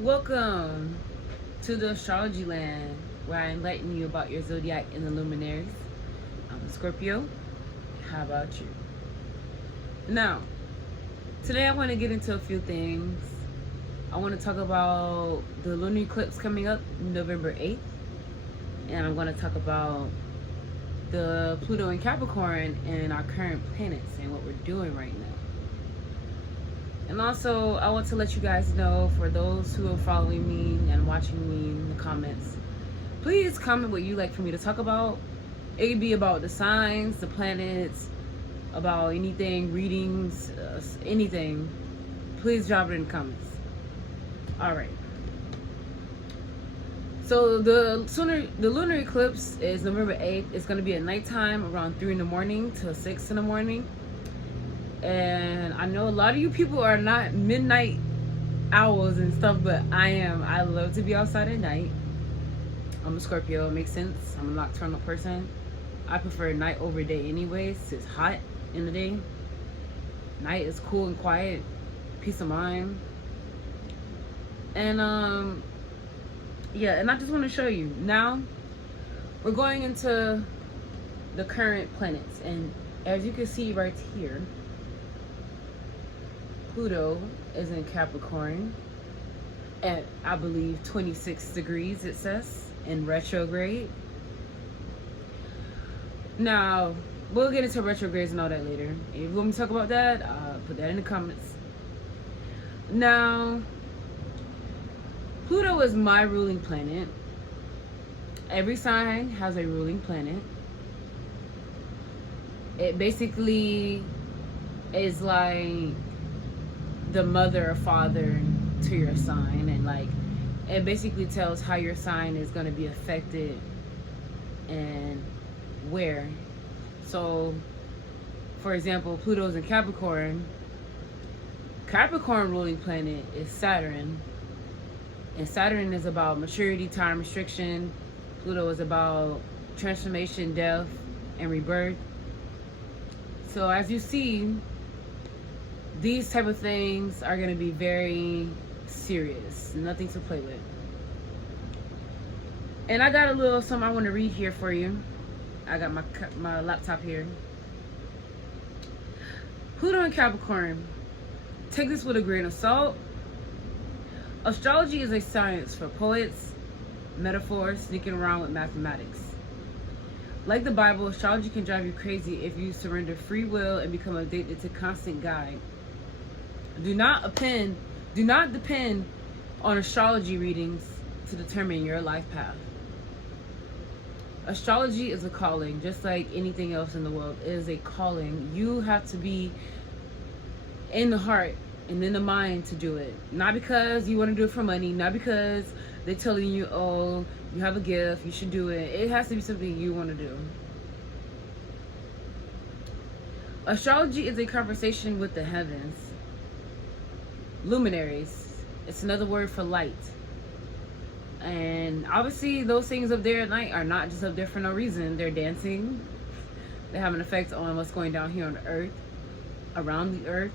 Welcome to the astrology land where I enlighten you about your zodiac and the luminaries. I'm a Scorpio. How about you? Now, today I want to get into a few things. I want to talk about the lunar eclipse coming up November 8th. And I'm going to talk about the Pluto in Capricorn and our current planets and what we're doing right now. And also, I want to let you guys know, for those who are following me and watching me in the comments, please comment what you like for me to talk about. It could be about the signs, the planets, about anything, readings, anything. Please drop it in the comments. Alright. So the lunar eclipse is November 8th. It's going to be at nighttime around 3 in the morning to 6 in the morning. And I know a lot of you people are not midnight owls and stuff, but I am. I love to be outside at night. I'm a Scorpio, it makes sense. I'm a nocturnal person. I prefer night over day anyways. It's hot in the day. Night is cool and quiet, peace of mind. And yeah, and I just want to show you. Now, we're going into the current planets, and as you can see right here, Pluto is in Capricorn at, I believe, 26 degrees, it says, in retrograde. Now, we'll get into retrogrades and all that later. If you want me to talk about that, put that in the comments. Now, Pluto is my ruling planet. Every sign has a ruling planet. It basically is like the mother or father to your sign, and like it basically tells how your sign is going to be affected and where. So for example, Pluto's in Capricorn. Capricorn ruling planet is Saturn, and Saturn is about maturity, time restriction. Pluto is about transformation, death, and rebirth. So as you see, these type of things are going to be very serious, nothing to play with. And I got a little something I want to read here for you. I got my laptop here. Pluto in Capricorn. Take this with a grain of salt. Astrology is a science for poets, metaphors, sneaking around with mathematics. Like the Bible, astrology can drive you crazy if you surrender free will and become addicted to constant guide. Do not depend on astrology readings to determine your life path. Astrology is a calling, just like anything else in the world. It is a calling. You have to be in the heart and in the mind to do it. Not because you want to do it for money, not because they're telling you, oh, you have a gift, you should do it. It has to be something you want to do. Astrology is a conversation with the heavens. Lumaries. It's another word for light. And obviously those things up there at night are not just up there for no reason. They're dancing. They have an effect on what's going down here on the earth, around the earth.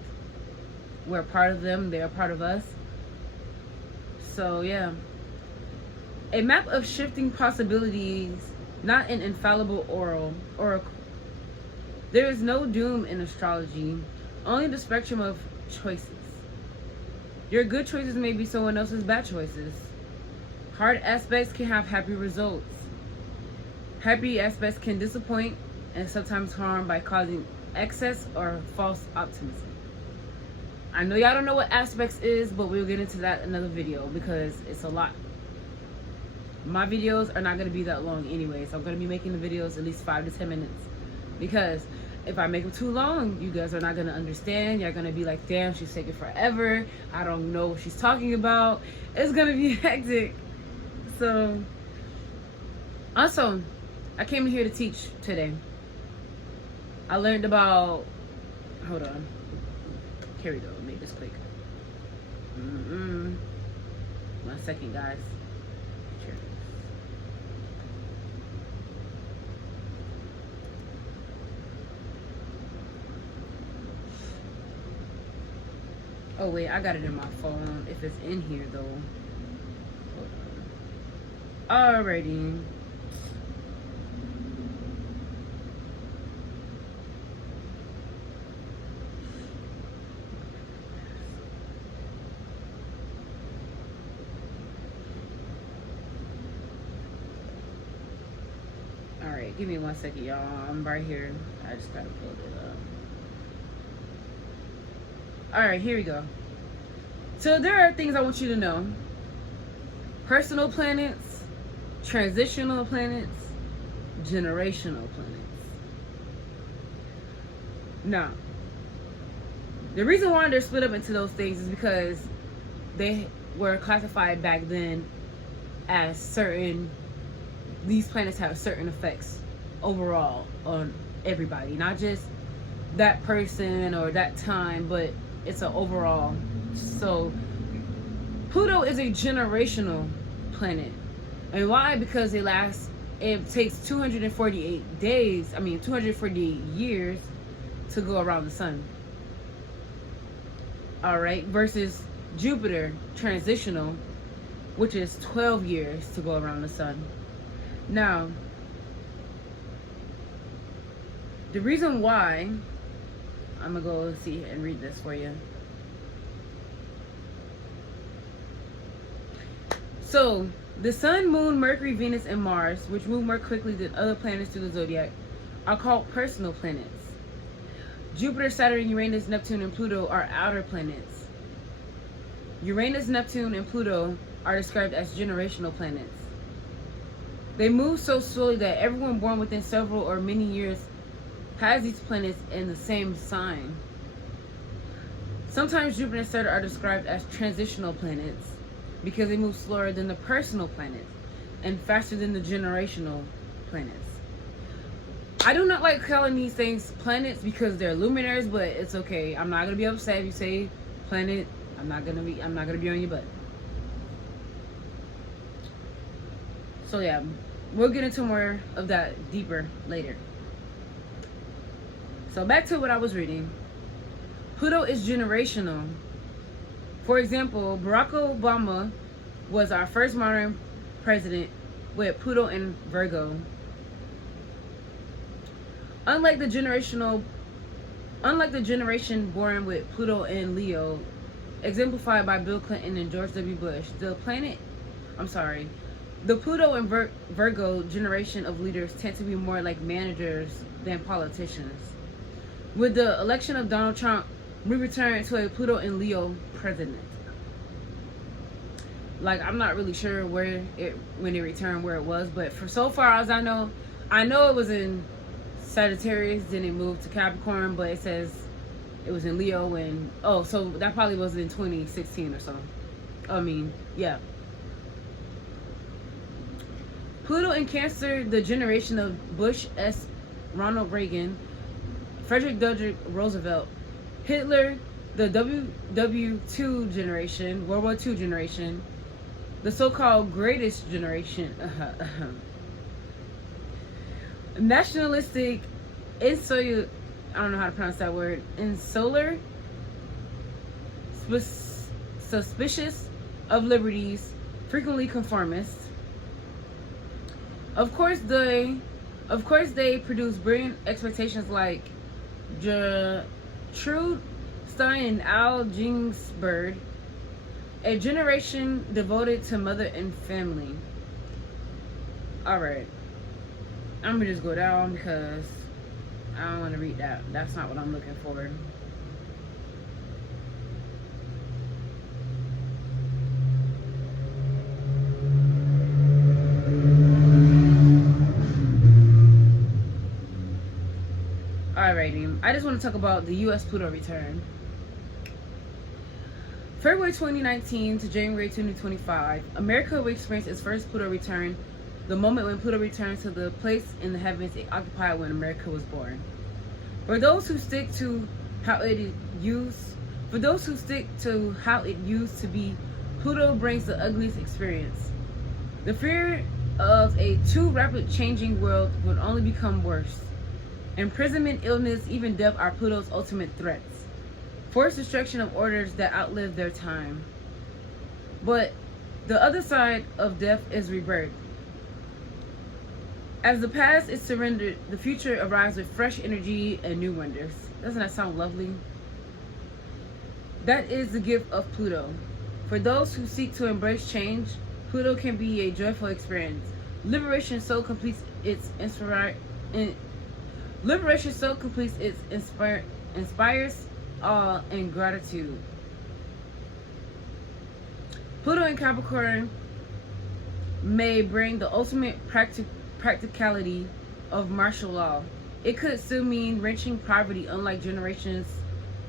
We're a part of them, they're a part of us. So yeah. A map of shifting possibilities, not an infallible oracle. There is no doom in astrology, only the spectrum of choices. Your good choices may be someone else's bad choices. Hard aspects can have happy results. Happy aspects can disappoint and sometimes harm by causing excess or false optimism. I know y'all don't know what aspects is, but we'll get into that in another video because it's a lot. My videos are not going to be that long anyway, so I'm going to be making the videos at least 5 to 10 minutes. Because if I make them too long, you guys are not going to understand. You're going to be like, damn, she's taking forever. I don't know what she's talking about. It's going to be hectic. So, also, I came in here to teach today. I learned about, hold on. Here we go, make this quick. 1 second, guys. Here. Oh wait, I got it in my phone. If it's in here though. Alrighty. Alright, give me 1 second, y'all. I'm right here. I just gotta pull it up. Alright, here we go. So there are things I want you to know. Personal planets, transitional planets, generational planets. Now, the reason why they're split up into those things is because they were classified back then as certain, these planets have certain effects overall on everybody, not just that person or that time, but it's an overall. So Pluto is a generational planet. And why? Because it takes 248 years to go around the sun. Alright, versus Jupiter, transitional, which is 12 years to go around the sun. Now, the reason why, I'm gonna go see and read this for you. So, the Sun, Moon, Mercury, Venus, and Mars, which move more quickly than other planets through the zodiac, are called personal planets. Jupiter, Saturn, Uranus, Neptune, and Pluto are outer planets. Uranus, Neptune, and Pluto are described as generational planets. They move so slowly that everyone born within several or many years has these planets in the same sign. Sometimes Jupiter and Saturn are described as transitional planets because they move slower than the personal planets and faster than the generational planets. I do not like calling these things planets because they're luminaries, but it's okay. I'm not gonna be upset if you say planet. I'm not gonna be on your butt. So yeah, we'll get into more of that deeper later. So back to what I was reading. Pluto is generational. For example, Barack Obama was our first modern president with Pluto in Virgo. Unlike the generation born with Pluto in Leo, exemplified by Bill Clinton and George W. Bush, the Pluto and Virgo generation of leaders tend to be more like managers than politicians. With the election of Donald Trump, we return to a Pluto in Leo president. Like, I'm not really sure when it returned where it was, but for so far as I know it was in Sagittarius, then it moved to Capricorn, but it says it was in Leo, and so that probably was in 2016 or so. Yeah. Pluto in Cancer, the generation of Bush S. Ronald Reagan, Frederick W. Roosevelt, Hitler, the WW2 generation, World War II generation, the so-called greatest generation, nationalistic, I don't know how to pronounce that word, insular, suspicious of liberties, frequently conformist. Of course they produce brilliant expectations like Gertrude Stein and Al Ginsberg, a generation devoted to mother and family. Alright, I'm gonna just go down because I don't want to read that. That's not what I'm looking for. Alrighty, I just want to talk about the U.S. Pluto return. February 2019 to January 2025, America will experience its first Pluto return, the moment when Pluto returns to the place in the heavens it occupied when America was born. For those who stick to how it used to be, Pluto brings the ugliest experience. The fear of a too rapid changing world would only become worse. Imprisonment, illness, even death are Pluto's ultimate threats. Forced destruction of orders that outlive their time. But the other side of death is rebirth. As the past is surrendered, the future arrives with fresh energy and new wonders. Doesn't that sound lovely? That is the gift of Pluto. For those who seek to embrace change, Pluto can be a joyful experience. Liberation so completes its inspires awe and gratitude. Pluto in Capricorn may bring the ultimate practicality of martial law. It could still mean wrenching poverty, unlike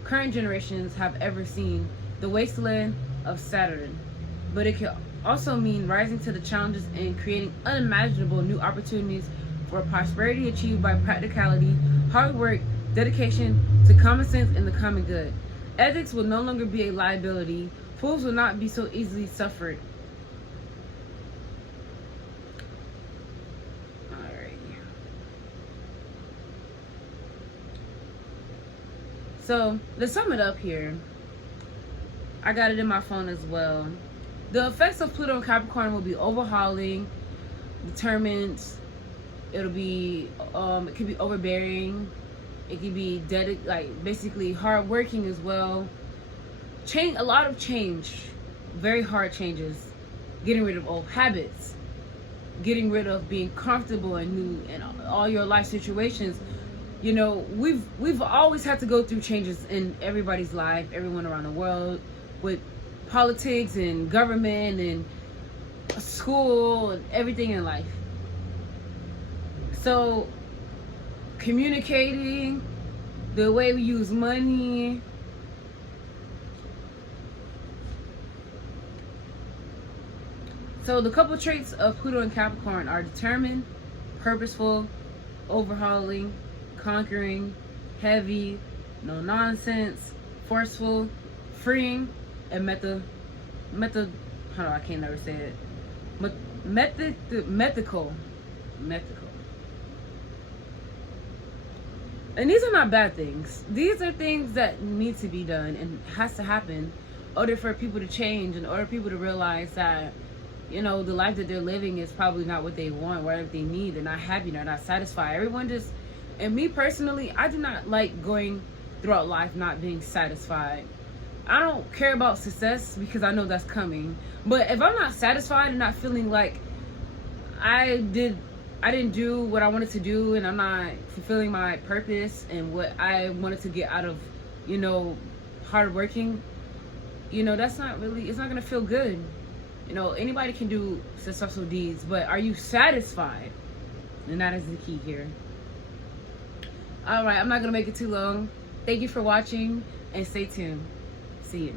current generations have ever seen, the wasteland of Saturn. But it can also mean rising to the challenges and creating unimaginable new opportunities for prosperity achieved by practicality, hard work, dedication to common sense and the common good. Ethics will no longer be a liability. Fools will not be so easily suffered. So, to sum it up here, I got it in my phone as well. The effects of Pluto in Capricorn will be overhauling, determined. It'll be, it could be overbearing. It could be basically hardworking as well. A lot of change, very hard changes. Getting rid of old habits, getting rid of being comfortable and new in all your life situations. You know, we've always had to go through changes in everybody's life, everyone around the world, with politics and government and school and everything in life. So, communicating, the way we use money, so the couple traits of Pluto and Capricorn are determined, purposeful, overhauling, conquering, heavy, no nonsense, forceful, freeing, and I can't never say it. Methical. And these are not bad things. These are things that need to be done and has to happen in order for people to change, in order for people to realize that, you know, the life that they're living is probably not what they want, whatever they need. They're not happy, they're not satisfied. And me personally, I do not like going throughout life not being satisfied. I don't care about success because I know that's coming. But if I'm not satisfied and not feeling like I didn't do what I wanted to do, and I'm not fulfilling my purpose and what I wanted to get out of, you know, hard working, you know, it's not going to feel good. You know, anybody can do successful deeds, but are you satisfied? And that is the key here. All right, I'm not going to make it too long. Thank you for watching and stay tuned. See you.